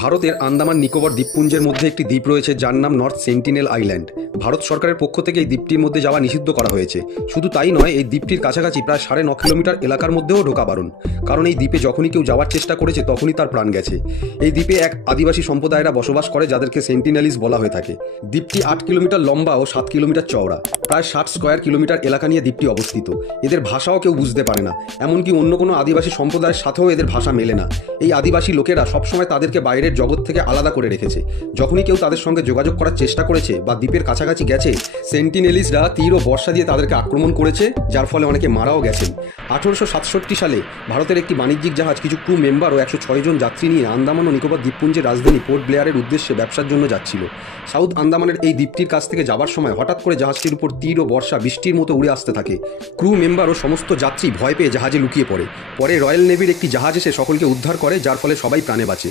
ভারতের আন্দামান নিকোবর দ্বীপপুঞ্জের মধ্যে একটি দ্বীপ রয়েছে যার নাম নর্থ সেন্টিনেল আইল্যান্ড। ভারত সরকারের পক্ষ থেকে এই দ্বীপটির মধ্যে যাওয়া নিষিদ্ধ করা হয়েছে। শুধু তাই নয়, এই দ্বীপটির কাছাকাছি প্রায় 9.5 কিলোমিটার এলাকার মধ্যেও ঢোকা বারণ, কারণ এই দ্বীপে যখনই কেউ যাওয়ার চেষ্টা করেছে তখনই তার প্রাণ গেছে। এই দ্বীপে এক আদিবাসী সম্প্রদায়েরা বসবাস করে যাদেরকে সেন্টিনেলিস বলা হয়ে থাকে। দ্বীপটি 8 কিলোমিটার লম্বা ও 7 কিলোমিটার চওড়া। প্রায় 60 স্কোয়ার কিলোমিটার এলাকা নিয়ে দ্বীপটি অবস্থিত। এদের ভাষাও কেউ বুঝতে পারে না, এমনকি অন্য কোনো আদিবাসী সম্প্রদায়ের সাথেও এদের ভাষা মেলে না। এই আদিবাসী লোকেরা সবসময় তাদেরকে বাইরের জগৎ থেকে আলাদা করে রেখেছে। যখনই কেউ তাদের সঙ্গে যোগাযোগ করার চেষ্টা করেছে বা দ্বীপের কাছাকাছি গেছে, সেন্টিনেলিসরা তীর ও বর্ষা দিয়ে তাদেরকে আক্রমণ করেছে, যার ফলে অনেকে মারাও গেছেন। 1867 সালে ভারতের একটি বাণিজ্যিক জাহাজ কিছু ক্রু মেম্বার ও 106 জন যাত্রী নিয়ে আন্দামান ও নিকোবর দ্বীপপুঞ্জের রাজধানী পোর্ট ব্লেয়ারের উদ্দেশ্যে ব্যবসার জন্য যাচ্ছিল। সাউথ আন্দামানের এই দ্বীপটির কাছ থেকে যাবার সময় হঠাৎ করে জাহাজটির উপর তীর ও বর্ষা বৃষ্টির মতো উড়ে আসতে থাকে। ক্রু মেম্বার ও সমস্ত যাত্রী ভয় পেয়ে জাহাজে লুকিয়ে পড়ে। পরে রয়্যাল নেভির একটি জাহাজ এসে সকলকে উদ্ধার করে, যার ফলে সবাই প্রাণে বাঁচে।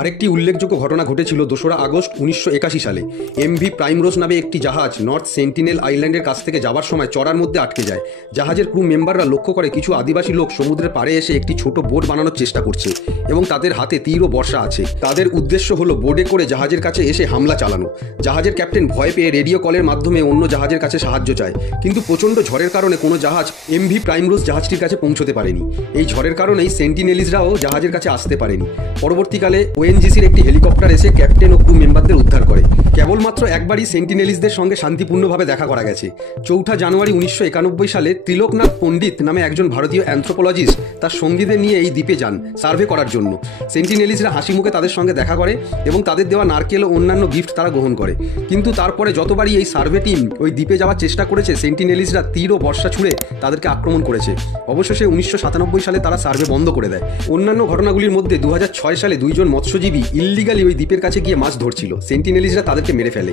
আরেকটি উল্লেখযোগ্য ঘটনা ঘটেছিল 2 আগস্ট 1981 সালে। এমভি প্রাইমরোজ নামে একটি জাহাজ নর্থ সেন্টিনেল আইল্যান্ডের কাছ থেকে যাবার সময় চড়ার মধ্যে আটকে যায়। জাহাজের ক্রু মেম্বাররা লক্ষ্য করে কিছু আদিবাসী লোক সমুদ্রের পাড়ে এসে একটি ছোট বোট বানানোর চেষ্টা করছে এবং তাদের হাতে তীর ও বর্ষা আছে। তাদের উদ্দেশ্য হলো বোটে করে জাহাজের কাছে এসে হামলা চালানো। জাহাজের ক্যাপ্টেন ভয় পেয়ে রেডিও কলের মাধ্যমে অন্য জাহাজের কাছে সাহায্য চায়, কিন্তু প্রচণ্ড ঝড়ের কারণে কোনো জাহাজ এমভি প্রাইমরোজ জাহাজটির কাছে পৌঁছতে পারেনি। এই ঝড়ের কারণেই সেন্টিনেলিসরাও জাহাজের কাছে আসতে পারেনি। পরবর্তীকালে ওএনজিসির একটি হেলিকপ্টার এসে ক্যাপ্টেন ও ক্রু মেম্বারদের উদ্ধার করে। কেবলমাত্র একবারই সেন্টিনেলিসদের সঙ্গে শান্তিপূর্ণভাবে দেখা করা গেছে। 4 জানুয়ারি 1991 সালে ত্রিলোকনাথ পণ্ডিত নামে একজন ভারতীয় অ্যানথ্রোপোলজিস্ট তার সঙ্গীদের নিয়ে এই দ্বীপে যান সার্ভে করার জন্য। সেন্টিনেলিসরা হাসি মুখে তাদের সঙ্গে দেখা করে এবং তাদের দেওয়া নারকেল ও অন্যান্য গিফট তারা গ্রহণ করে। কিন্তু তারপরে যতবারই এই সার্ভে টিম ওই দ্বীপে যাওয়ার চেষ্টা করেছে, সেন্টিনেলিসরা তীর ও বর্ষা ছুড়ে তাদেরকে আক্রমণ করেছে। অবশেষে 1997 সালে তারা সার্ভে বন্ধ করে দেয়। অন্যান্য ঘটনাগুলির মধ্যে 2006 সালে 2 জন মৎস্যজীবী ইল্লিগালি ওই দ্বীপের কাছে গিয়ে মাছ ধরছিল। সেন্টিনেলিসরা তাদেরকে মেরে ফেলে।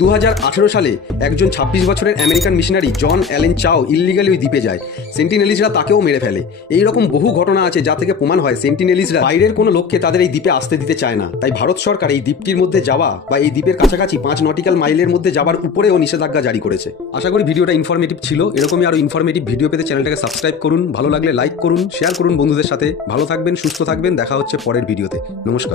2018 সালে একজন 26 বছরের আমেরিকান মিশনারি জন অ্যালেন চাও ইল্লিগালি ওই দ্বীপে যায়। সেন্টিনেলিসরা তাকেও মেরে ফেলে। এই রকম বহু ঘটনা আছে যা থেকে প্রমাণ হয় সেন্টিনেলিসরা বাইরের কোনো লোককে তাদের এই দ্বীপে আসতে দিতে চায় না। তাই ভারত সরকার এই দ্বীপটির মধ্যে যাওয়া বা এই দ্বীপের কাছাকাছি 5 নটিক্যাল মাইলের মধ্যে যাবার উপরেও নিষেধাজ্ঞা জারি করেছে। আশা করি ভিডিওটা ইনফরমেটিভ ছিল। এরকমই আরও ইনফরমেটিভ ভিডিও পেতে চ্যানেলটাকে সাবস্ক্রাইব করুন, ভালো লাগলে লাইক করুন, শেয়ার করুন বন্ধুদের সাথে। ভালো থাকবেন, সুস্থ থাকবেন, দেখা হচ্ছে পরের ভিডিওতে। নমস্কার।